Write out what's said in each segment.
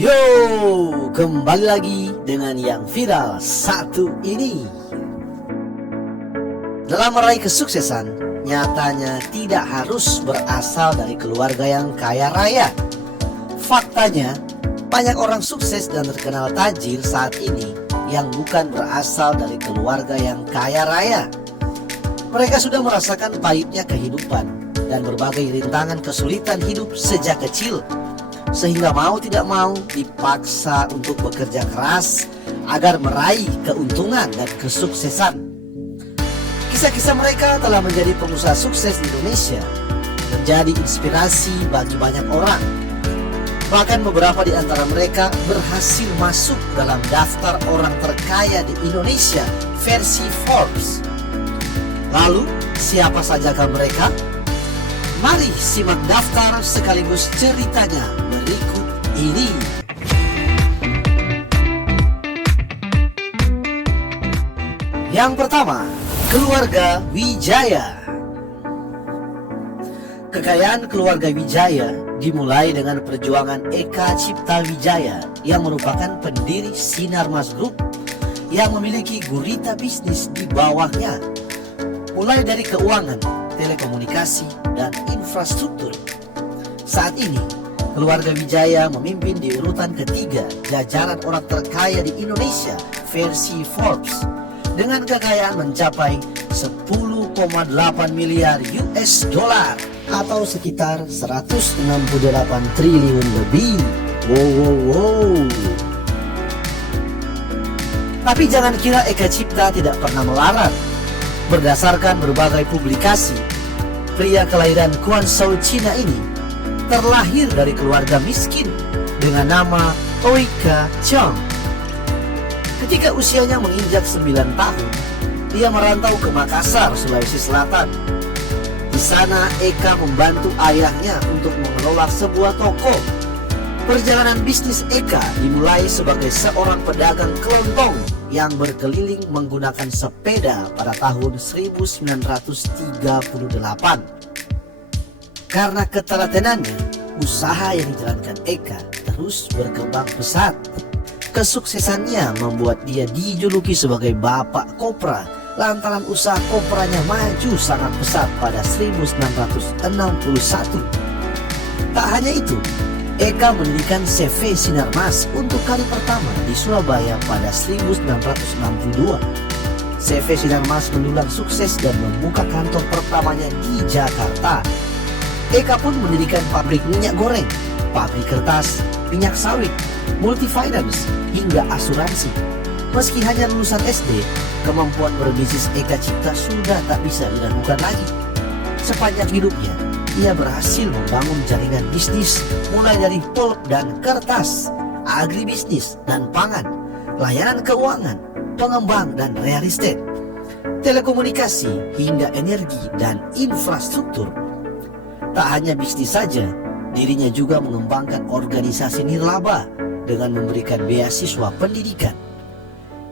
Yo, kembali lagi dengan yang viral satu ini. Dalam meraih kesuksesan, nyatanya tidak harus berasal dari keluarga yang kaya raya. Faktanya, banyak orang sukses dan terkenal tajir saat ini yang bukan berasal dari keluarga yang kaya raya. Mereka sudah merasakan pahitnya kehidupan dan berbagai rintangan kesulitan hidup sejak kecil, sehingga mau tidak mau dipaksa untuk bekerja keras agar meraih keuntungan dan kesuksesan. Kisah-kisah mereka telah menjadi pengusaha sukses di Indonesia, menjadi inspirasi bagi banyak orang. Bahkan beberapa di antara mereka berhasil masuk dalam daftar orang terkaya di Indonesia versi Forbes. Lalu, siapa sajakah mereka? Mari simak daftar sekaligus ceritanya berikut ini. Yang pertama, keluarga Wijaya. Kekayaan keluarga Wijaya dimulai dengan perjuangan Eka Cipta Wijaya yang merupakan pendiri Sinarmas Group yang memiliki gurita bisnis di bawahnya, mulai dari keuangan, telekomunikasi, dan infrastruktur. Saat ini, keluarga Wijaya memimpin di urutan ketiga jajaran orang terkaya di Indonesia versi Forbes dengan kekayaan mencapai 10,8 miliar US dollar atau sekitar 168 triliun lebih. Wow. Tapi jangan kira Eka Cipta tidak pernah melarat. Berdasarkan berbagai publikasi, pria kelahiran Guangzhou, Cina ini terlahir dari keluarga miskin dengan nama Oika Chong. Ketika usianya menginjak 9 tahun, dia merantau ke Makassar, Sulawesi Selatan. Di sana Eka membantu ayahnya untuk mengelola sebuah toko. Perjalanan bisnis Eka dimulai sebagai seorang pedagang kelontong yang berkeliling menggunakan sepeda pada tahun 1938. Karena ketelatenannya, usaha yang dijalankan Eka terus berkembang pesat. Kesuksesannya membuat dia dijuluki sebagai Bapak Kopra lantaran usaha kopranya maju sangat pesat pada 1961. Tak hanya itu, Eka mendirikan CV Sinarmas untuk kali pertama di Surabaya pada 1962. CV Sinarmas mendulang sukses dan membuka kantor pertamanya di Jakarta. Eka pun mendirikan pabrik minyak goreng, pabrik kertas, minyak sawit, multifinance, hingga asuransi. Meski hanya lulusan SD, kemampuan berbisnis Eka Cipta sudah tak bisa diragukan lagi. Sepanjang hidupnya, ia berhasil membangun jaringan bisnis mulai dari pulp dan kertas, agribisnis dan pangan, layanan keuangan, pengembang dan real estate, telekomunikasi hingga energi dan infrastruktur. Tak hanya bisnis saja, dirinya juga mengembangkan organisasi nirlaba dengan memberikan beasiswa pendidikan.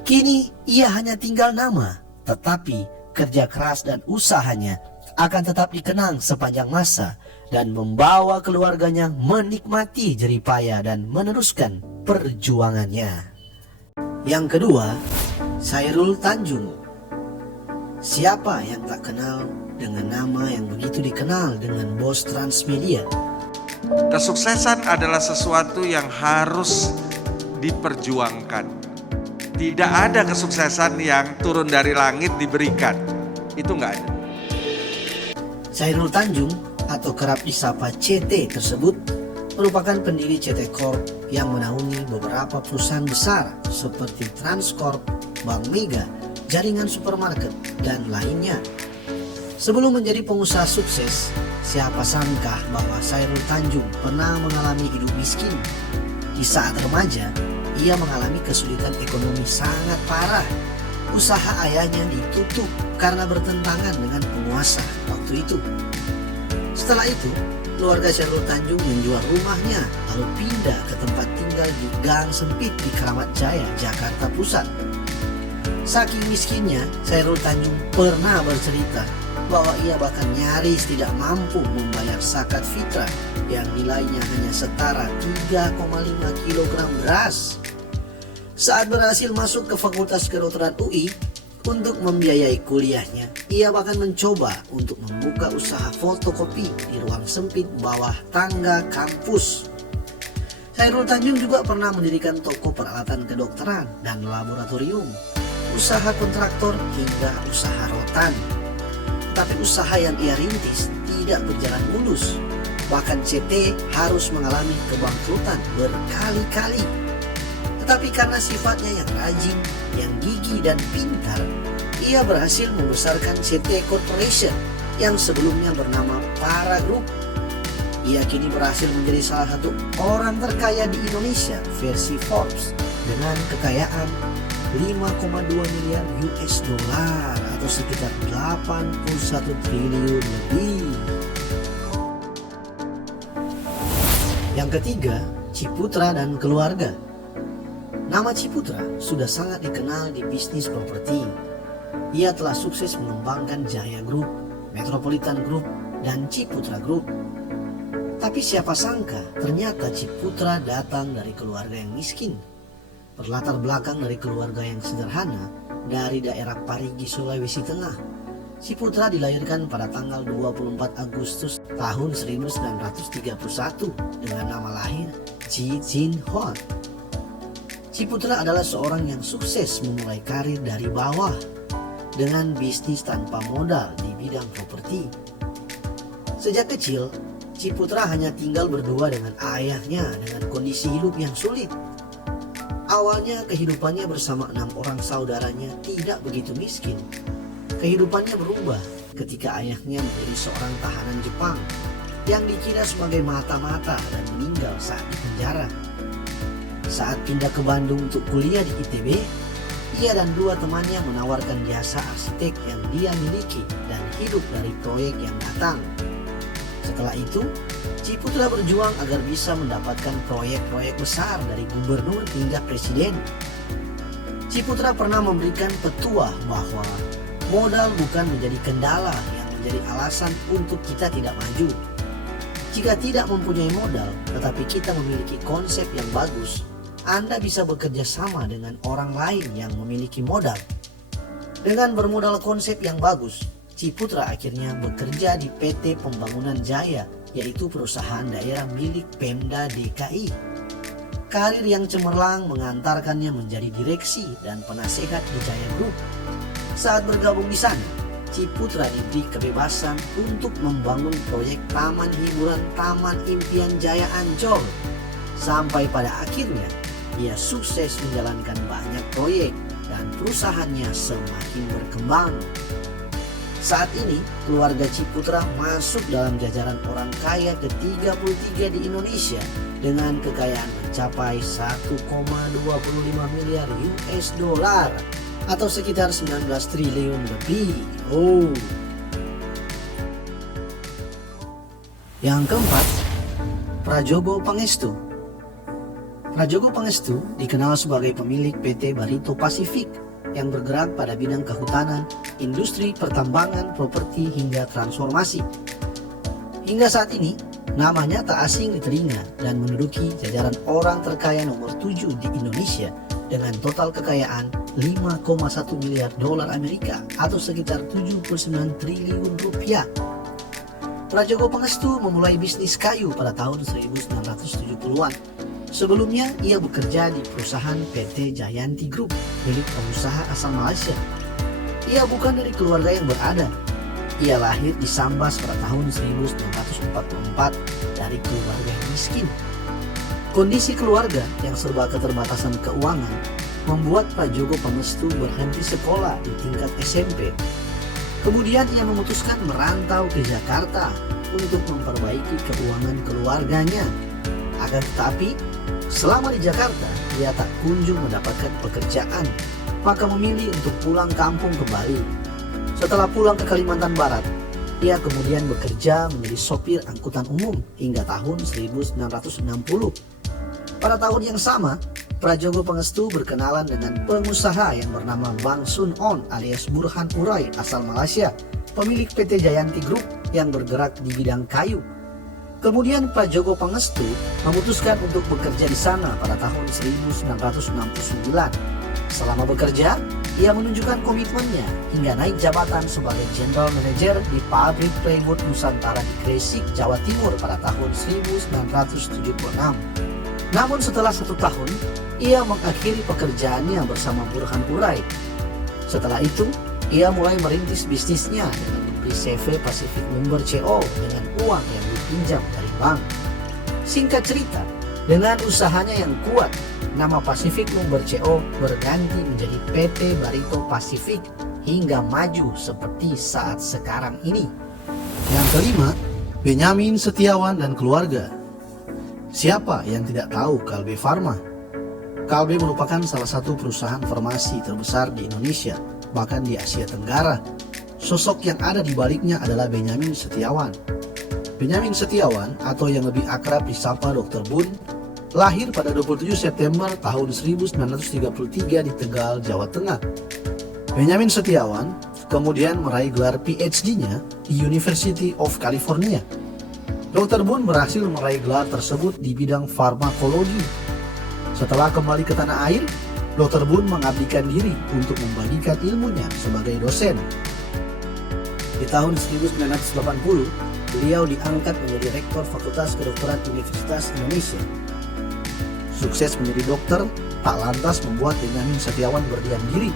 Kini ia hanya tinggal nama, tetapi kerja keras dan usahanya akan tetap dikenang sepanjang masa dan membawa keluarganya menikmati jeripaya dan meneruskan perjuangannya. Yang kedua, Chairul Tanjung. Siapa yang tak kenal dengan nama yang begitu dikenal dengan bos Transmedia? Kesuksesan adalah sesuatu yang harus diperjuangkan. Tidak ada kesuksesan yang turun dari langit diberikan. Itu nggak ada. Chairul Tanjung atau kerap disapa CT tersebut merupakan pendiri CT Corp yang menaungi beberapa perusahaan besar seperti Transcorp, Bank Mega, jaringan supermarket, dan lainnya. Sebelum menjadi pengusaha sukses, siapa sangka bahwa Chairul Tanjung pernah mengalami hidup miskin. Di saat remaja, ia mengalami kesulitan ekonomi sangat parah. Usaha ayahnya ditutup karena bertentangan dengan penguasa waktu itu. Setelah itu, keluarga Chairul Tanjung menjual rumahnya lalu pindah ke tempat tinggal di gang sempit di Kramat Jaya, Jakarta Pusat. Saking miskinnya, Chairul Tanjung pernah bercerita bahwa ia bahkan nyaris tidak mampu membayar zakat fitrah yang nilainya hanya setara 3,5 kg beras. Saat berhasil masuk ke Fakultas Kedokteran UI untuk membiayai kuliahnya, ia bahkan mencoba untuk membuka usaha fotokopi di ruang sempit bawah tangga kampus. Khairul Tanjung juga pernah mendirikan toko peralatan kedokteran dan laboratorium, usaha kontraktor hingga usaha rotan. Tapi usaha yang ia rintis tidak berjalan mulus. Bahkan CT harus mengalami kebangkrutan berkali-kali. Tetapi karena sifatnya yang rajin, yang gigih dan pintar, ia berhasil membesarkan CT Corporation yang sebelumnya bernama Para Group. Ia kini berhasil menjadi salah satu orang terkaya di Indonesia versi Forbes dengan kekayaan 5,2 miliar US dollar atau sekitar 81 triliun lebih. Yang ketiga, Ciputra dan keluarga. Nama Ciputra sudah sangat dikenal di bisnis properti. Ia telah sukses mengembangkan Jaya Group, Metropolitan Group, dan Ciputra Group. Tapi siapa sangka ternyata Ciputra datang dari keluarga yang miskin. Berlatar belakang dari keluarga yang sederhana dari daerah Parigi, Sulawesi Tengah. Ciputra dilahirkan pada tanggal 24 Agustus tahun 1931 dengan nama lahir Ji Jin Hwa. Ciputra adalah seorang yang sukses memulai karir dari bawah dengan bisnis tanpa modal di bidang properti. Sejak kecil, Ciputra hanya tinggal berdua dengan ayahnya dengan kondisi hidup yang sulit. Awalnya kehidupannya bersama 6 orang saudaranya tidak begitu miskin. Kehidupannya berubah ketika ayahnya menjadi seorang tahanan Jepang yang dikira sebagai mata-mata dan meninggal saat di penjara. Saat pindah ke Bandung untuk kuliah di ITB, ia dan 2 temannya menawarkan jasa arsitek yang dia miliki dan hidup dari proyek yang datang. Setelah itu, Ciputra berjuang agar bisa mendapatkan proyek-proyek besar dari gubernur hingga presiden. Ciputra pernah memberikan petuah bahwa modal bukan menjadi kendala yang menjadi alasan untuk kita tidak maju. Jika tidak mempunyai modal, tetapi kita memiliki konsep yang bagus, Anda bisa bekerja sama dengan orang lain yang memiliki modal. Dengan bermodal konsep yang bagus, Ciputra akhirnya bekerja di PT Pembangunan Jaya, yaitu perusahaan daerah milik Pemda DKI. Karir yang cemerlang mengantarkannya menjadi direksi dan penasehat di Jaya Group. Saat bergabung di sana, Ciputra diberi kebebasan untuk membangun proyek Taman Hiburan Taman Impian Jaya Ancol. Sampai pada akhirnya, ia sukses menjalankan banyak proyek dan perusahaannya semakin berkembang. Saat ini, keluarga Ciputra masuk dalam jajaran orang kaya ke-33 di Indonesia dengan kekayaan mencapai 1,25 miliar US dollar atau sekitar 19 triliun lebih. Yang keempat, Prajogo Pangestu. Prajogo Pangestu dikenal sebagai pemilik PT Barito Pasifik yang bergerak pada bidang kehutanan, industri, pertambangan, properti, hingga transformasi. Hingga saat ini, namanya tak asing di telinga dan menduduki jajaran orang terkaya nomor 7 di Indonesia dengan total kekayaan 5,1 miliar dolar Amerika atau sekitar 79 triliun rupiah. Prajogo Pangestu memulai bisnis kayu pada tahun 1970-an. Sebelumnya, ia bekerja di perusahaan PT Jayanti Group milik pengusaha asal Malaysia. Ia bukan dari keluarga yang berada. Ia lahir di Sambas pada tahun 1944 dari keluarga yang miskin. Kondisi keluarga yang serba keterbatasan keuangan membuat Prajogo Pangestu berhenti sekolah di tingkat SMP. Kemudian ia memutuskan merantau ke Jakarta untuk memperbaiki keuangan keluarganya. Akan tetapi, selama di Jakarta, ia tak kunjung mendapatkan pekerjaan, maka memilih untuk pulang kampung kembali. Setelah pulang ke Kalimantan Barat, ia kemudian bekerja menjadi sopir angkutan umum hingga tahun 1960. Pada tahun yang sama, Prajogo Pangestu berkenalan dengan pengusaha yang bernama Bang Sun On alias Burhan Urai asal Malaysia pemilik PT Jayanti Group yang bergerak di bidang kayu. Kemudian Pak Joko Pangestu memutuskan untuk bekerja di sana pada tahun 1969. Selama bekerja, ia menunjukkan komitmennya hingga naik jabatan sebagai General Manager di pabrik plywood Nusantara di Gresik, Jawa Timur pada tahun 1976. Namun setelah 1 tahun, ia mengakhiri pekerjaannya bersama Burhan Urai. Setelah itu, ia mulai merintis bisnisnya dengan membeli CV Pacific Lumber CO dengan uang yang dipinjam dari bank. Singkat cerita, dengan usahanya yang kuat, nama Pacific Lumber CO berganti menjadi PT Barito Pacific hingga maju seperti saat sekarang ini. Yang kelima, Benyamin Setiawan dan keluarga. Siapa yang tidak tahu Kalbe Farma? Kalbe merupakan salah satu perusahaan farmasi terbesar di Indonesia, bahkan di Asia Tenggara. Sosok yang ada di baliknya adalah Benyamin Setiawan. Benyamin Setiawan atau yang lebih akrab disapa Dr. Bun, lahir pada 27 September tahun 1933 di Tegal, Jawa Tengah. Benyamin Setiawan kemudian meraih gelar PhD-nya di University of California. Dr. Bun berhasil meraih gelar tersebut di bidang farmakologi. Setelah kembali ke tanah air, Dr. Bun mengabdikan diri untuk membagikan ilmunya sebagai dosen. Di tahun 1980, beliau diangkat menjadi Rektor Fakultas Kedokteran Universitas Indonesia. Sukses menjadi dokter tak lantas membuat Benyamin Setiawan berdiam diri.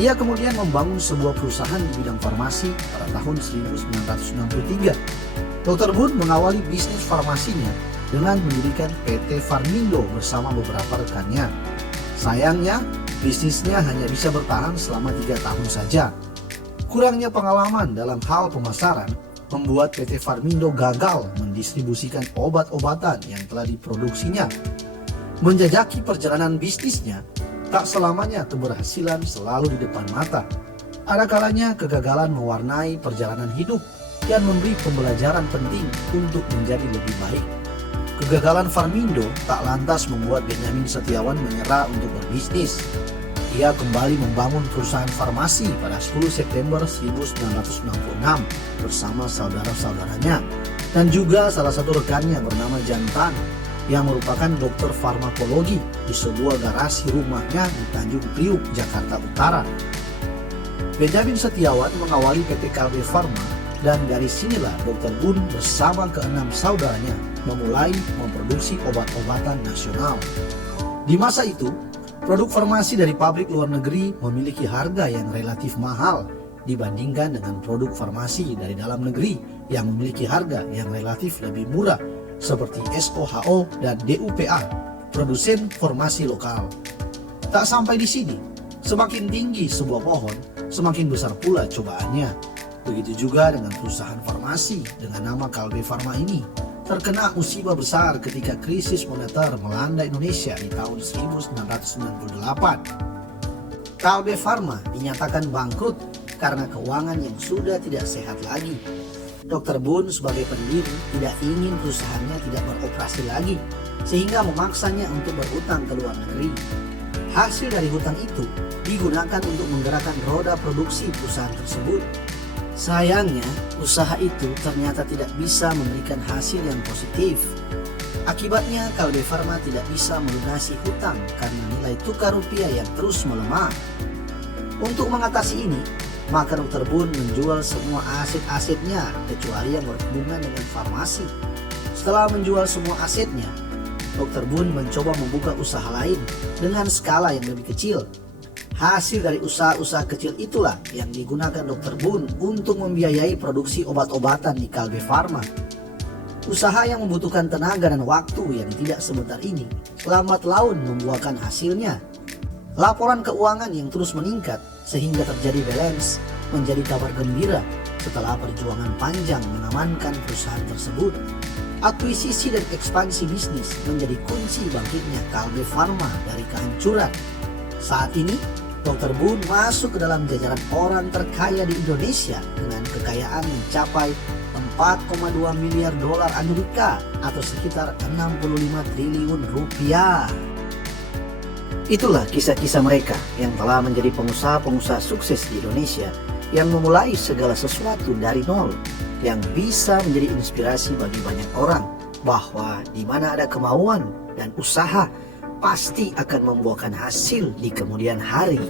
Ia kemudian membangun sebuah perusahaan di bidang farmasi pada tahun 1963. Dr. Bun mengawali bisnis farmasinya dengan mendirikan PT Farmindo bersama beberapa rekannya. Sayangnya, bisnisnya hanya bisa bertahan selama 3 tahun saja. Kurangnya pengalaman dalam hal pemasaran membuat PT Farmindo gagal mendistribusikan obat-obatan yang telah diproduksinya. Menjajaki perjalanan bisnisnya, tak selamanya keberhasilan selalu di depan mata. Ada kalanya kegagalan mewarnai perjalanan hidup dan memberi pembelajaran penting untuk menjadi lebih baik. Kegagalan Farmindo tak lantas membuat Benyamin Setiawan menyerah untuk berbisnis. Ia kembali membangun perusahaan farmasi pada 10 September 1966 bersama saudara-saudaranya dan juga salah satu rekannya bernama Jantan yang merupakan dokter farmakologi di sebuah garasi rumahnya di Tanjung Priuk, Jakarta Utara. Benyamin Setiawan mengawali PT Kalbe Farma dan dari sinilah Dr. Bun bersama ke-6 saudaranya memulai memproduksi obat-obatan nasional. Di masa itu, produk farmasi dari pabrik luar negeri memiliki harga yang relatif mahal dibandingkan dengan produk farmasi dari dalam negeri yang memiliki harga yang relatif lebih murah seperti SOHO dan DUPA, produsen farmasi lokal. Tak sampai di sini, semakin tinggi sebuah pohon, semakin besar pula cobaannya. Begitu juga dengan perusahaan farmasi dengan nama Kalbe Farma ini terkena musibah besar ketika krisis moneter melanda Indonesia di tahun 1998. Kalbe Farma dinyatakan bangkrut karena keuangan yang sudah tidak sehat lagi. Dr. Bun sebagai pendiri tidak ingin perusahaannya tidak beroperasi lagi, sehingga memaksanya untuk berhutang ke luar negeri. Hasil dari hutang itu digunakan untuk menggerakkan roda produksi perusahaan tersebut. Sayangnya, usaha itu ternyata tidak bisa memberikan hasil yang positif. Akibatnya, Kalbe Farma tidak bisa melunasi hutang karena nilai tukar rupiah yang terus melemah. Untuk mengatasi ini, maka Dr. Bun menjual semua aset-asetnya kecuali yang berhubungan dengan farmasi. Setelah menjual semua asetnya, Dr. Bun mencoba membuka usaha lain dengan skala yang lebih kecil. Hasil dari usaha-usaha kecil itulah yang digunakan Dr. Bun untuk membiayai produksi obat-obatan di Kalbe Farma. Usaha yang membutuhkan tenaga dan waktu yang tidak sebentar ini lambat laun membuahkan hasilnya. Laporan keuangan yang terus meningkat sehingga terjadi balance menjadi kabar gembira setelah perjuangan panjang mengamankan perusahaan tersebut. Akuisisi dan ekspansi bisnis menjadi kunci bangkitnya Kalbe Farma dari kehancuran. Saat ini, Dr. Bun masuk ke dalam jajaran orang terkaya di Indonesia dengan kekayaan mencapai 4,2 miliar dolar Amerika atau sekitar 65 triliun rupiah. Itulah kisah-kisah mereka yang telah menjadi pengusaha-pengusaha sukses di Indonesia yang memulai segala sesuatu dari nol, yang bisa menjadi inspirasi bagi banyak orang bahwa di mana ada kemauan dan usaha pasti akan membuahkan hasil di kemudian hari.